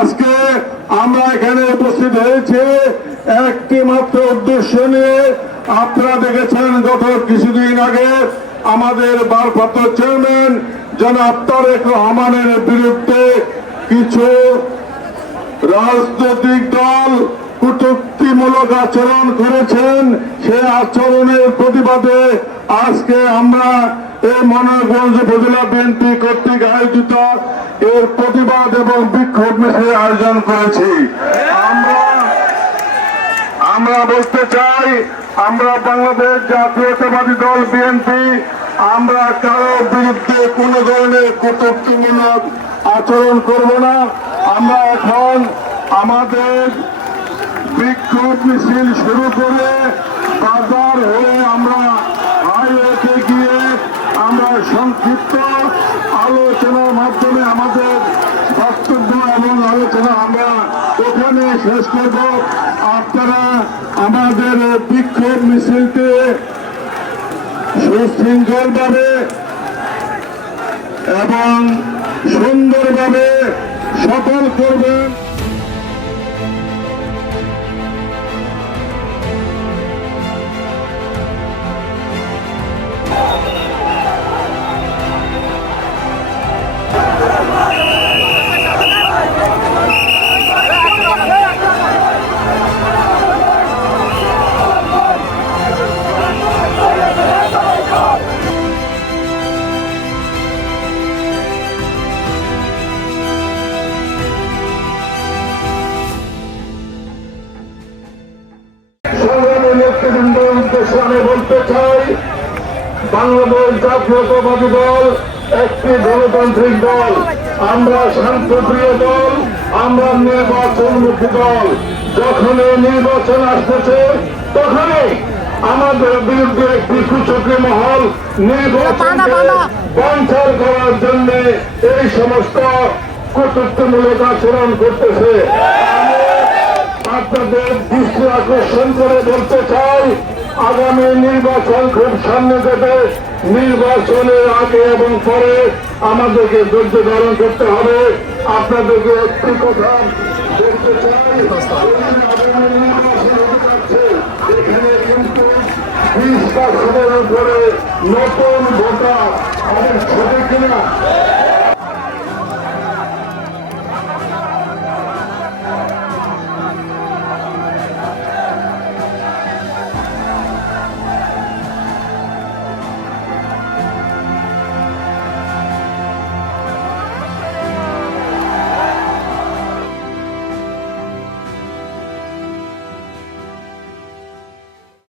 আজকে আমরা এখানে উপস্থিত হয়েছে। একটি মাত্র উদ্দেশ্য নিয়ে আপনারা দেখেছেন, গত কিছুদিন আগে আমাদের ভারপ্রাপ্ত চেয়ারম্যান জনাব তারেক রহমানের বিরুদ্ধে কিছু রাজনৈতিক দল কটূক্তিমূলক আচরণ করেছেন সে আচরণের প্রতিবাদে আজকে আমরা এই মনোরগঞ্জ উপজেলা বিএনপি কর্তৃক আয়োজিত এর প্রতিবাদ এবং বিক্ষোভ মিছিল আয়োজন করেছি। আমরা বলতে চাই, আমরা বাংলাদেশ জাতীয়তাবাদী দল বিএনপি, আমরা কারও বিরুদ্ধে কোন ধরনের কটূক্তিমূলক আচরণ করব না। আমরা এখন আমাদের বিক্ষোভ মিছিল শুরু করে বাজার হয়ে আমরা হাইওয়েতে গিয়ে আমরা সংক্ষিপ্ত আলোচনার মাধ্যমে আমাদের বক্তব্য এবং আলোচনা আমরা এখানে শেষ করব। আপনারা আমাদের বিক্ষোভ মিছিলটি সুশৃঙ্খলভাবে এবং সুন্দরভাবে সফল করবেন বলতে চাই বাংলাদেশ জাতীয়তাবাদী দল, একটি গণতান্ত্রিক দল। আমরা শান্তপ্রিয় দল, আমরা নির্বাচনমুখী দল। যখনই নির্বাচন আসতেছে, তখনই আমাদের বিরুদ্ধে একটি কুচক্রী মহল নির্বাচনকে বঞ্চন করার জন্য এই সমস্ত কর্তৃত্বমূলক আচরণ করতেছে। আপনাদের দৃষ্টি আকর্ষণ করে বলতে চাই আগামী নির্বাচন খুব সামনে দেবে। নির্বাচনের আগে এবং পরে আমাদেরকে ধৈর্য ধারণ করতে হবে। আপনাদেরকে একটি কথা বলতে চাই। এখানে কিন্তু নতুন ভোটার আমাদের ছোট কিনা?